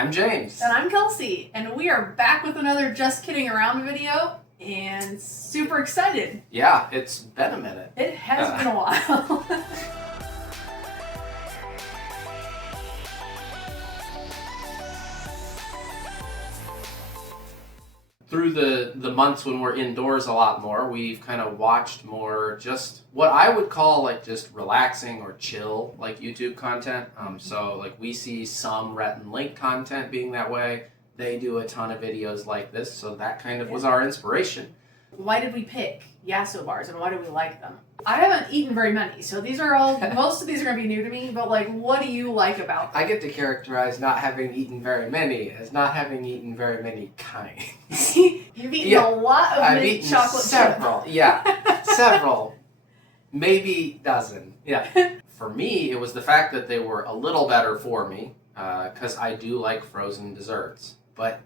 I'm James. And I'm Kelsey, and we are back with another Just Kidding Around video, and super excited. Yeah, it's been a minute. It has been a while. Through the months when we're indoors a lot more, we've kind of watched more just what I would call like just relaxing or chill like YouTube content. So like we see some Rhett and Link content being that way. They do a ton of videos like this, so that kind of was our inspiration. Why did we pick Yasso bars and why do we like them? I haven't eaten very many, so these are all, most of these are going to be new to me, but like, what do you like about them? I get to characterize not having eaten very many as not having eaten very many kinds. You've eaten a lot of mint chocolate several, several, maybe dozen. Yeah. For me, it was the fact that they were a little better for me, because I do like frozen desserts, but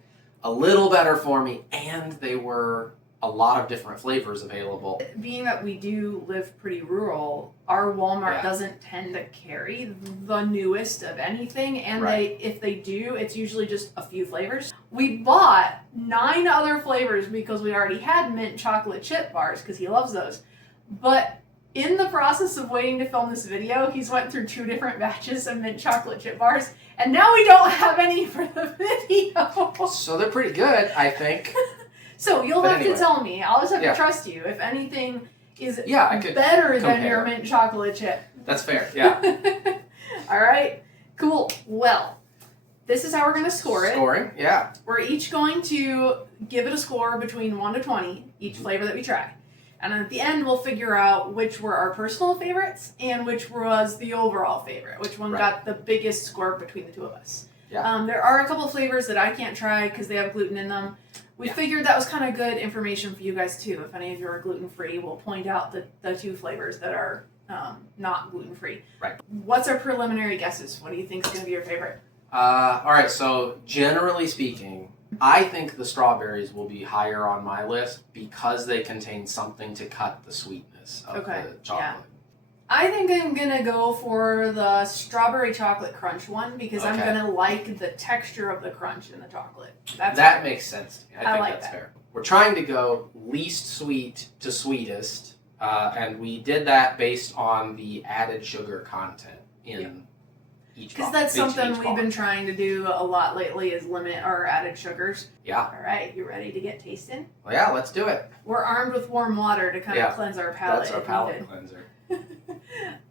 a little better for me, and they were a lot of different flavors available. Being that we do live pretty rural, our Walmart doesn't tend to carry the newest of anything, and if they do, it's usually just a few flavors. We bought 9 other flavors because we already had mint chocolate chip bars because he loves those. But in the process of waiting to film this video, he's went through 2 different batches of mint chocolate chip bars, and now we don't have any for the video. So they're pretty good, I think. So you'll have to tell me. I'll just have to trust you. If anything is better than your mint chocolate chip. That's fair, yeah. All right, cool. Well, this is how we're going to score it. Scoring, yeah. We're each going to give it a score between 1 to 20, each flavor that we try. And at the end, we'll figure out which were our personal favorites and which was the overall favorite, which one got the biggest score between the 2 of us. Yeah. There are a couple flavors that I can't try because they have gluten in them. We figured that was kind of good information for you guys too. If any of you are gluten-free, we'll point out the 2 flavors that are not gluten-free. Right. What's our preliminary guesses? What do you think is going to be your favorite? All right, so generally speaking, I think the strawberries will be higher on my list because they contain something to cut the sweetness of the chocolate. Yeah. I think I'm going to go for the strawberry chocolate crunch one because I'm going to like the texture of the crunch in the chocolate. That makes sense to me. I think like that's that. fair. We're trying to go least sweet to sweetest, and we did that based on the added sugar content in each because that's something we've been trying to do a lot lately is limit our added sugars. Yeah. All right, you ready to get tasting? Well, yeah, let's do it. We're armed with warm water to kind of cleanse our palate. That's our palate cleanser.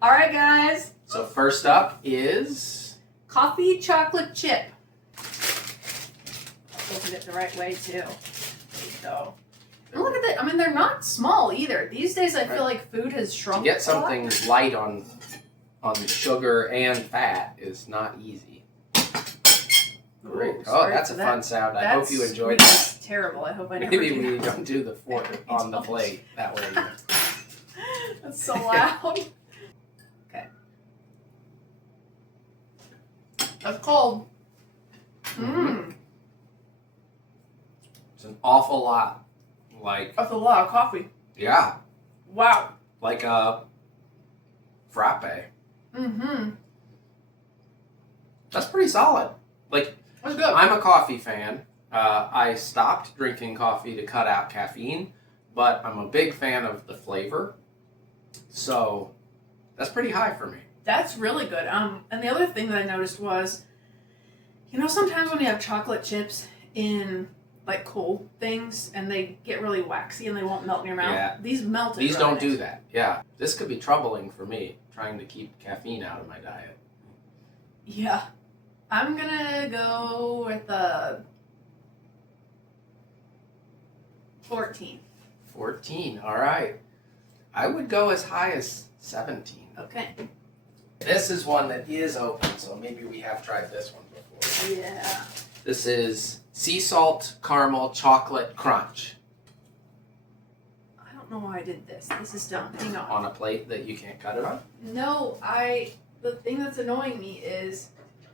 All right, guys. So first up is coffee chocolate chip. Open it the right way too. There you go. And look at that. I mean, they're not small either. These days, I feel like food has shrunk. To get something light on sugar and fat is not easy. Great. Oh, that's a fun sound. I hope you enjoyed that. That's terrible. I hope I never Maybe we don't do the fork on the plate that way either. That's so loud. Okay. That's cold. Mmm. It's an awful lot like... That's a lot of coffee. Yeah. Wow. Like a frappe. Mm-hmm. That's pretty solid. Like, that's good. I'm a coffee fan. I stopped drinking coffee to cut out caffeine, but I'm a big fan of the flavor. So that's pretty high for me. That's really good. And the other thing that I noticed was, you know, sometimes when you have chocolate chips in like cold things and they get really waxy and they won't melt in your mouth. Yeah. These melt. These don't do that. Yeah. This could be troubling for me, trying to keep caffeine out of my diet. Yeah. I'm gonna go with a 14. 14. All right. I would go as high as 17. Okay. This is one that is open, so maybe we have tried this one before. Yeah. This is sea salt caramel chocolate crunch. I don't know why I did this. This is dumb. Hang on. On a plate that you can't cut it on? No, the thing that's annoying me is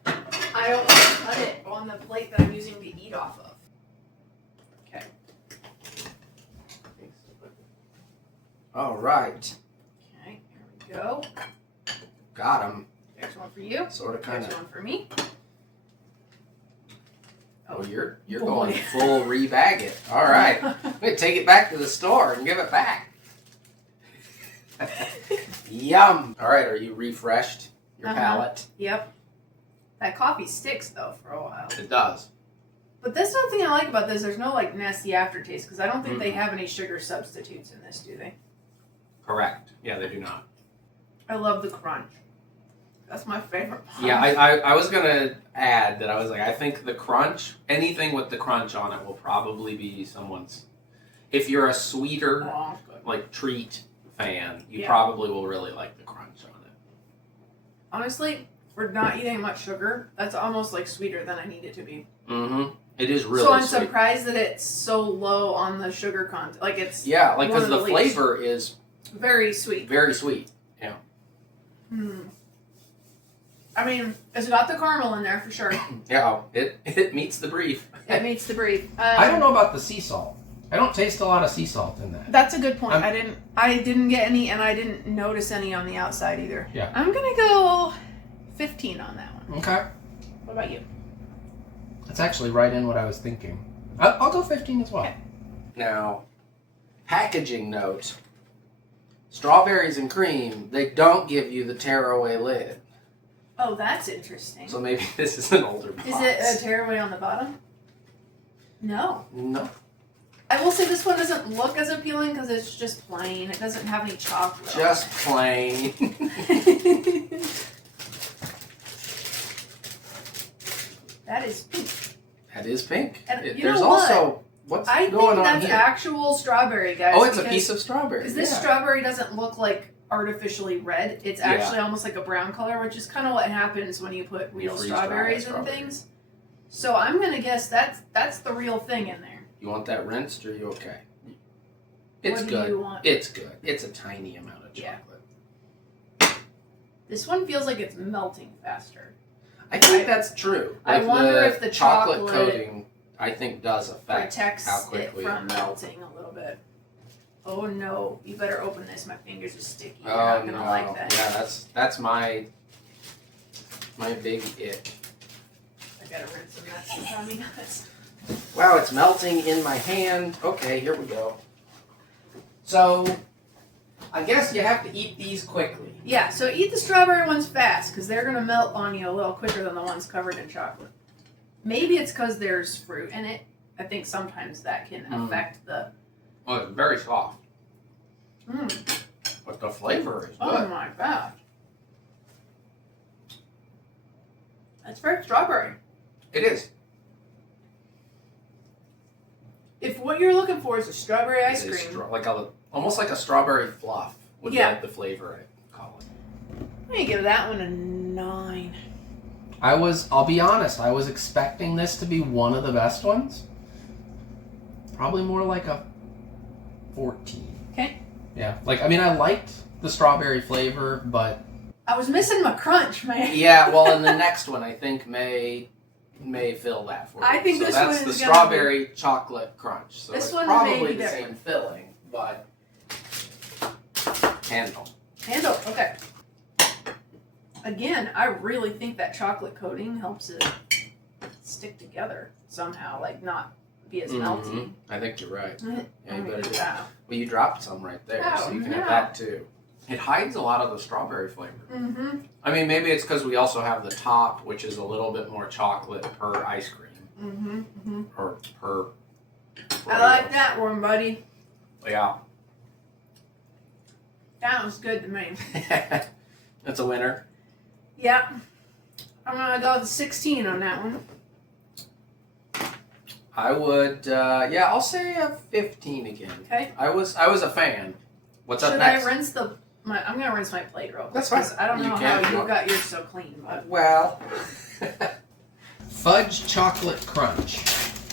I don't want to cut it on the plate that I'm using to eat off of. Okay. All right. Okay, here we go. Got him. There's one for you. Sort of, kind There's of. one for me. Oh, you're Boy. going full rebag it. All right. I'm going to take it back to the store and give it back. Yum. All right, are you refreshed? Your palate? Yep. That coffee sticks, though, for a while. It does. But that's one thing I like about this. There's no, like, nasty aftertaste, because I don't think they have any sugar substitutes in this, do they? Correct. Yeah, they do not. I love the crunch. That's my favorite part. Yeah, I was going to add that I think the crunch, anything with the crunch on it will probably be someone's. If you're a sweeter, like, treat fan, you probably will really like the crunch on it. Honestly, for not eating much sugar, that's almost, like, sweeter than I need it to be. Mm-hmm. It is really So I'm sweet. surprised that it's so low on the sugar content. Like, it's... Yeah, like, because the flavor is... very sweet. Very sweet, yeah. I mean, it's got the caramel in there for sure. Yeah, it meets the brief. It meets the brief. I don't know about the sea salt. I don't taste a lot of sea salt in that. That's a good point. I didn't get any, and I didn't notice any on the outside either. Yeah. I'm gonna go 15 on that one. Okay. What about you? That's actually right in what I was thinking. I'll go 15 as well. Okay. Now, packaging note. Strawberries and cream, they don't give you the tearaway lid. Oh, that's interesting. So maybe this is an older box. Is it a tearaway on the bottom? No. No. I will say this one doesn't look as appealing because it's just plain. It doesn't have any chocolate. Just plain. That is pink. That is pink. And you There's know what? also what's I going think on that's here. actual strawberry, guys. Oh, it's a piece of strawberry. Because this strawberry doesn't look like artificially red. It's actually almost like a brown color, which is kind of what happens when you put real strawberries in things. So I'm gonna guess that's the real thing in there. You want that rinsed, or are you okay? It's What good. do you want? It's good. It's a tiny amount of chocolate. This one feels like it's melting faster. I think that's true. I wonder if the chocolate coating, I think, does affect protects how it quickly from melting a little bit. Oh no! You better open this. My fingers are sticky. You're Oh not gonna no! like that. Yeah, that's my big ick. I gotta rinse some nuts and tell me nuts. Wow, it's melting in my hand. Okay, here we go. So, I guess you have to eat these quickly. Yeah, so eat the strawberry ones fast because they're gonna melt on you a little quicker than the ones covered in chocolate. Maybe it's because there's fruit in it. I think sometimes that can affect the. Oh, it's very soft. Mm. But the flavor is good. Oh my gosh. That's very strawberry. It is. If what you're looking for is a strawberry ice It is cream, almost like a strawberry fluff would be like the flavor, I call it. I'm gonna give that one a 9. I'll be honest, I was expecting this to be one of the best ones. Probably more like a 14. Okay. Yeah. I liked the strawberry flavor, but... I was missing my crunch, man. Yeah, well, and the next one I think may fill that for you. I think this that's one is the gonna strawberry chocolate crunch. So This it's one may probably be the different. same filling, but handle. Handle, okay. Again, I really think that chocolate coating helps it stick together somehow, like not be as melty. I think you're right. Yeah, Yeah, you better do that. that. Well, you dropped some right there, Oh, so you can no. have that too. It hides a lot of the strawberry flavor. Mm-hmm. I mean, maybe it's because we also have the top, which is a little bit more chocolate per ice cream. Mm-hmm. Mm-hmm. Or per... I like that one, buddy. Yeah. That was good to me. That's a winner. Yeah. I'm gonna go with 16 on that one. I would, I'll say a 15 again. Okay. I was a fan. What's up next? Should I rinse I'm gonna rinse my plate real quick. That's fine. 'Cause I don't You know can. how you got yours so clean, but Well, Fudge chocolate crunch.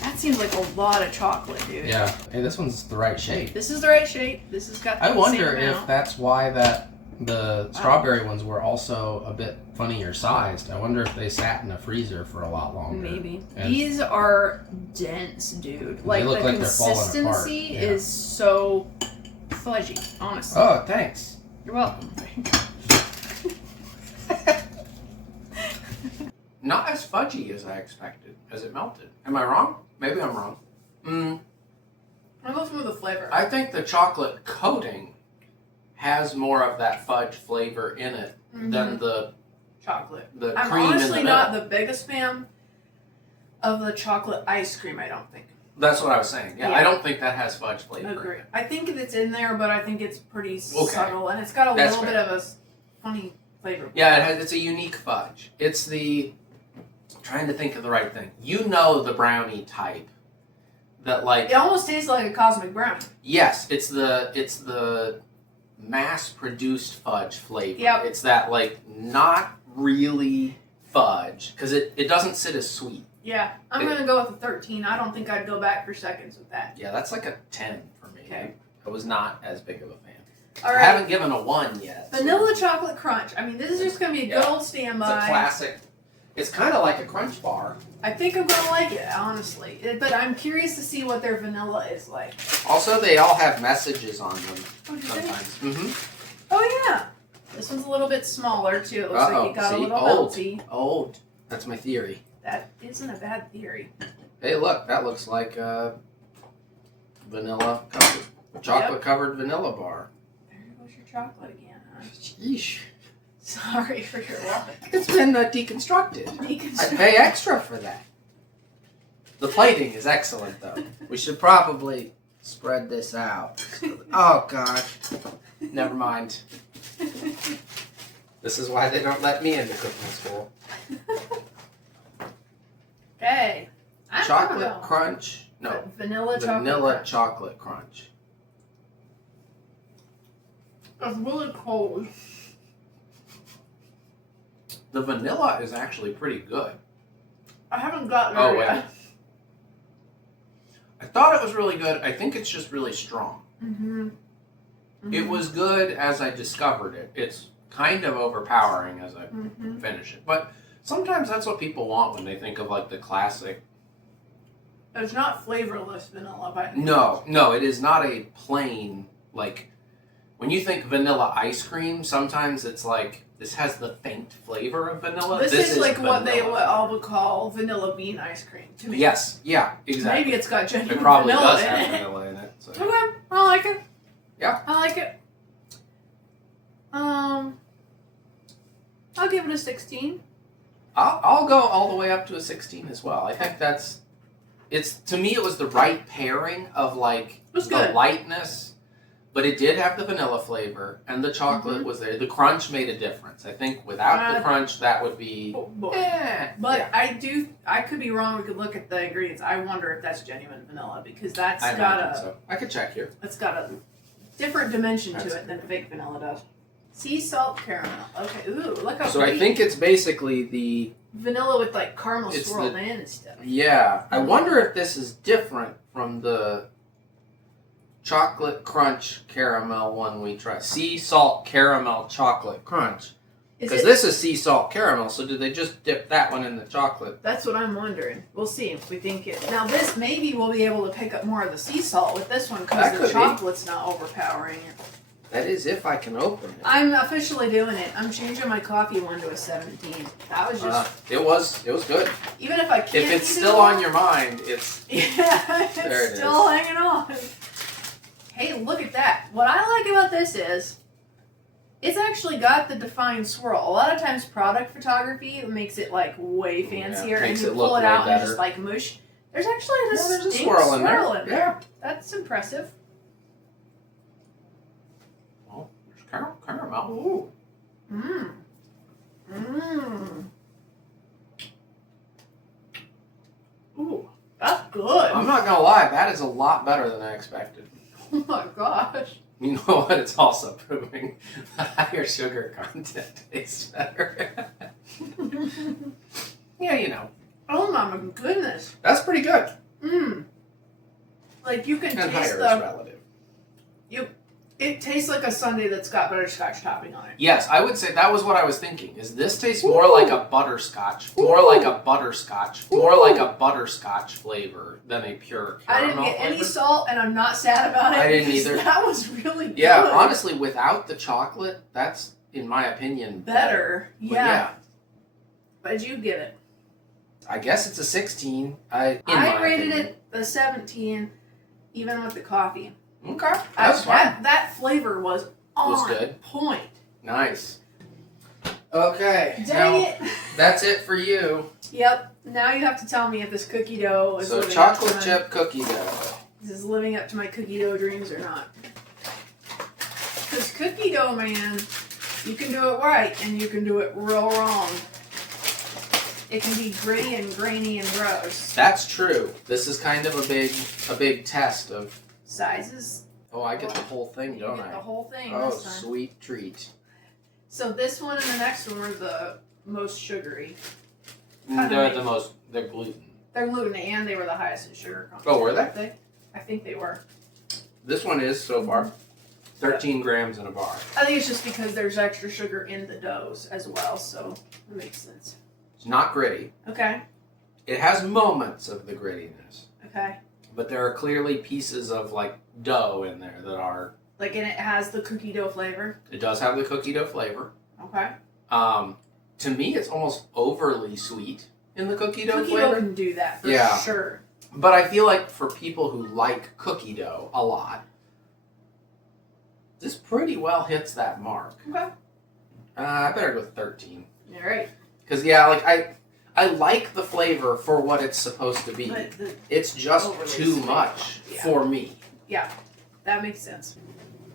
that seems like a lot of chocolate, dude. Yeah. Hey, this one's the right shape. This is the right shape. This has got the I wonder same if amount. that's why the strawberry ones were also a bit funnier sized. I wonder if they sat in a freezer for a lot longer. Maybe. And These are dense, dude. Like look the like they're falling apart. consistency Yeah. is so fudgy, honestly. Oh, thanks. You're welcome. not as fudgy as I expected as it melted. Am I wrong? Maybe I'm wrong. I'll go through the flavor. I think the chocolate coating has more of that fudge flavor in it than the chocolate. The I'm cream honestly in the not middle. the biggest fan of the chocolate ice cream, I don't think. That's what I was saying. Yeah, Yeah. I don't think that has fudge flavor. I agree. I think it's in there, but I think it's pretty Okay. subtle, and it's got a That's little fair. bit of a funny flavor. Yeah, it's a unique fudge. It's the... I'm trying to think of the right thing. You know the brownie type. That like... It almost tastes like a cosmic brownie. Yes, it's the mass-produced fudge flavor. Yep. It's that like not really fudge because it doesn't sit as sweet. Yeah, I'm going to go with a 13. I don't think I'd go back for seconds with that. Yeah, that's like a 10 for me. Okay. I was not as big of a fan. All I right. haven't given a 1 yet. so- Vanilla chocolate crunch. I mean, this is just going to be a good Yeah. old It's standby. a classic. It's kind of like a Crunch Bar. I think I'm going to like it, honestly. But I'm curious to see what their vanilla is like. Also, they all have messages on them Oh, do they? sometimes. Mm-hmm. Oh, yeah. This one's a little bit smaller, too. It looks like it got a See? little Old. melty. Old. That's my theory. That isn't a bad theory. Hey, look. That looks like a vanilla covered, chocolate covered vanilla bar. There goes your chocolate again, huh? Sheesh. Sorry for your luck. It's been deconstructed. I Deconstruct. pay extra for that. The plating is excellent, though. We should probably spread this out. Oh, gosh. Never mind. This is why they don't let me into cooking school. Okay. I don't Chocolate know. crunch. No. Vanilla chocolate. Vanilla crunch. chocolate crunch. It's really cold. The vanilla is actually pretty good. I haven't gotten Oh, there wait. yet. I thought it was really good. I think it's just really strong. Mm-hmm. It was good as I discovered it. It's kind of overpowering as I Mm-hmm. finish it. But sometimes that's what people want when they think of like the classic. It's not flavorless vanilla by any No, it is not a plain, like, when you think vanilla ice cream, sometimes it's like, this has the faint flavor of vanilla. This is like what vanilla. all would call vanilla bean ice cream to me. Yes, yeah, exactly. Maybe it's got genuine It probably vanilla does in have it. vanilla in it. So. Okay, I like it. Yeah. I like it. I'll give it a 16. I'll go all the way up to a 16 as well. I think to me it was the right pairing of like was the good. lightness, but it did have the vanilla flavor and the chocolate was there. The crunch made a difference. I think without the crunch that would be But yeah. I could be wrong. We could look at the ingredients. I wonder if that's genuine vanilla because that's I got imagine so. I could check here. it's got a different dimension That's to it than fake vanilla does. Sea salt caramel. Okay, ooh, look how So I pretty. think it's basically the Vanilla with like caramel It's swirled the- in and stuff. yeah. I wonder if this is different from the chocolate crunch caramel one we tried. Sea salt caramel chocolate crunch. Is Because it? this is sea salt caramel, so did they just dip that one in the chocolate? That's what I'm wondering. We'll see if we think it. Now this maybe we'll be able to pick up more of the sea salt with this one That because could the be. chocolate's not overpowering it. That is if I can open it. I'm officially doing it. I'm changing my coffee one to a 17. That was just It was good. even if I can't. If it's eat it still all- on your mind, it's Yeah, it's There it still hanging on. Hey, look at that. What I like about this is it's actually got the defined swirl. A lot of times product photography makes it like way fancier and makes you it pull look it way out and better. just like mush. There's actually a there's a distinct swirl in there. in there. That's impressive. well, there's caramel. Ooh. Mmm. Mmm. Ooh, that's good. I'm not gonna lie, that is a lot better than I expected. Oh my gosh. You know what? It's also proving the higher sugar content tastes better. Yeah, you know. Oh my goodness. That's pretty good. Mmm. Like you can And taste higher is the. relative. It tastes like a sundae that's got butterscotch topping on it. Yes, I would say that was what I was thinking. Is this tastes more Ooh. like a butterscotch, more Ooh. like a butterscotch, more Ooh. like a butterscotch flavor than a pure I caramel didn't get any flavor. salt, and I'm not sad about it. I didn't because either. That was really good. Yeah, honestly, without the chocolate, that's in my opinion Better. But Yeah. But you give it. I guess it's a 16. I rated it a 17, even with the coffee. Okay, that's fine. That flavor was on good. point. Nice. Okay, Dang it. That's it for you. Yep. Now you have to tell me if this cookie dough is So living chocolate up to chip cookie dough. This is living up to my cookie dough dreams or not. Because cookie dough, man, you can do it right and you can do it real wrong. It can be gritty and grainy and gross. That's true. This is kind of a big test of sizes. Oh, I get the whole thing, don't I? You get the whole thing Oh, this time. sweet treat. So this one and the next one were the most sugary. They're gluten. They're gluten and they were the highest in sugar content. Oh, were they? I think they were. This one is, so far, 13 grams in a bar. I think it's just because there's extra sugar in the doughs as well, so it makes sense. It's not gritty. Okay. It has moments of the grittiness. Okay. But there are clearly pieces of, like, dough in there that are... Like, and it has the cookie dough flavor? It does have the cookie dough flavor. Okay. To me, it's almost overly sweet in the cookie dough Cookie flavor. dough can do that, for sure. But I feel like for people who like cookie dough a lot, this pretty well hits that mark. Okay. I better go with 13. All right. Because, like, I like the flavor for what it's supposed to be. It's just too much for me. Yeah, that makes sense.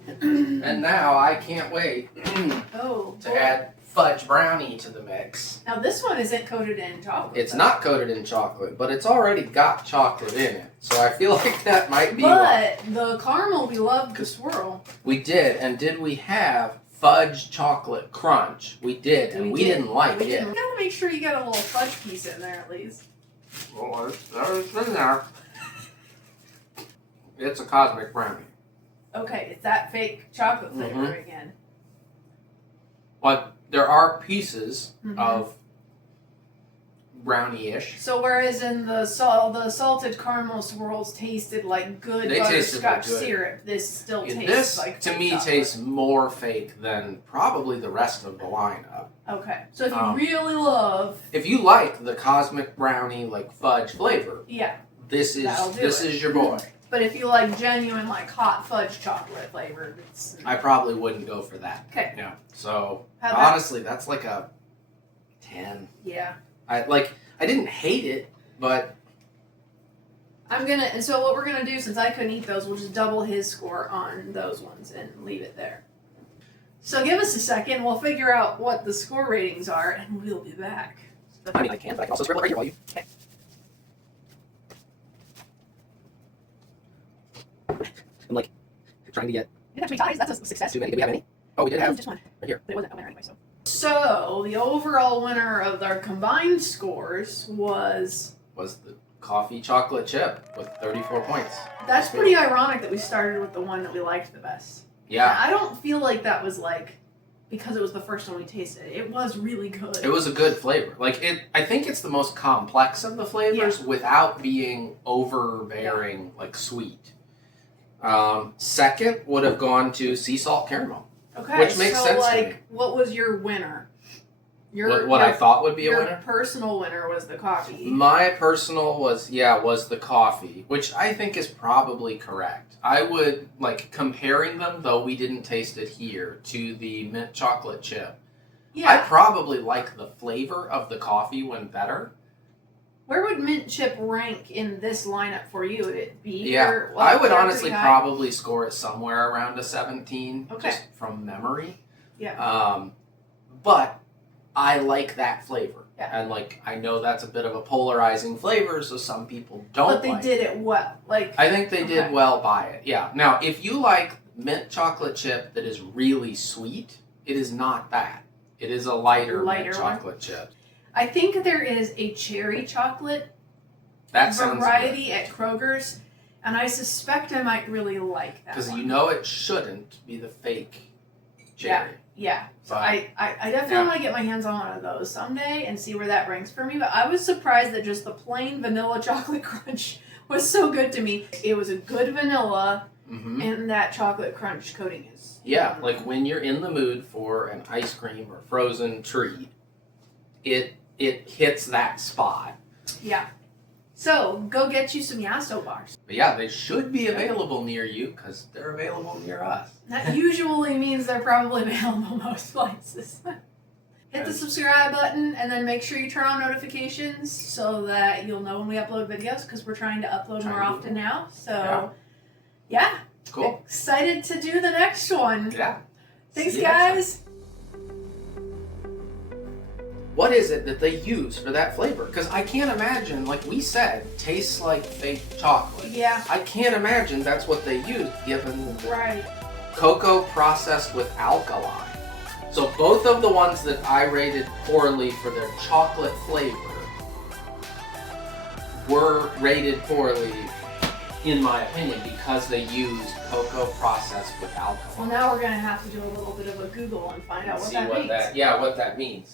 And now I can't wait to add fudge brownie to the mix. Now this one isn't coated in chocolate. It's not coated in chocolate, but it's already got chocolate in it. So I feel like that might be But the caramel, we loved the swirl. We did, and did we have fudge chocolate crunch? We did, and we didn't like it. You gotta make sure you get a little fudge piece in there at least. Well, it's in there. It's a cosmic brownie. Okay, it's that fake chocolate flavor again. But there are pieces of brownie-ish. So whereas in the salted caramel swirls tasted like good butterscotch syrup, this still tastes like to me chocolate. Tastes more fake than probably the rest of the lineup. Okay, so if you really love, if you like the cosmic brownie like fudge flavor, this is your boy. But if you like genuine like hot fudge chocolate flavor, I probably wouldn't go for that. Okay. Yeah. So honestly, that's like a 10. Yeah. I didn't hate it, but and so what we're gonna do, since I couldn't eat those, we'll just double his score on those ones and leave it there. So give us a second, we'll figure out what the score ratings are, and we'll be back. I mean, I can, but I can also scribble it right here while you. Okay. I'm like trying to get. You didn't have too many ties. That's a success. Too many. Did we have any? Oh, we did have just one right here. But it wasn't on there anyway. So the overall winner of their combined scores was the coffee chocolate chip with 34 points. That's pretty ironic that we started with the one that we liked the best. Yeah. I don't feel like that was like because it was the first one we tasted. It was really good. It was a good flavor. I think it's the most complex of the flavors without being overbearing, like sweet. Second would have gone to sea salt caramel. Okay, which makes sense to me. What was your winner? What I thought would be a winner? Your personal winner was the coffee. My personal was the coffee, which I think is probably correct. I would, comparing them, though we didn't taste it here, to the mint chocolate chip. Yeah. I probably like the flavor of the coffee one better. Where would mint chip rank in this lineup for you? Would it be? Yeah, I would honestly probably score it somewhere around a 17, just from memory. Yeah. But I like that flavor. Yeah. And I know that's a bit of a polarizing flavor, so some people don't like it. But they did it well. I think they did well by it. Yeah. Now, if you like mint chocolate chip that is really sweet, it is not that. It is a lighter mint chocolate chip. I think there is a cherry chocolate variety at Kroger's, and I suspect I might really like that. Because it shouldn't be the fake cherry. Yeah. So I definitely want to get my hands on one of those someday and see where that ranks for me. But I was surprised that just the plain vanilla chocolate crunch was so good to me. It was a good vanilla, and that chocolate crunch coating is. Yeah, when you're in the mood for an ice cream or frozen treat, it hits that spot. Yeah. So go get you some Yasso bars. But yeah, they should be available near you because they're available near us. That usually means they're probably available most places. Hit the subscribe button and then make sure you turn on notifications so that you'll know when we upload videos because we're trying to upload more often now. So, yeah. Cool. Excited to do the next one. Yeah. Thanks, guys. What is it that they use for that flavor? Because I can't imagine, like we said, tastes like fake chocolate. Yeah. I can't imagine that's what they use, given Right. cocoa processed with alkaline. So both of the ones that I rated poorly for their chocolate flavor were rated poorly, in my opinion, because they used cocoa processed with alkaline. Well, now we're going to have to do a little bit of a Google and find out what that means. What that means.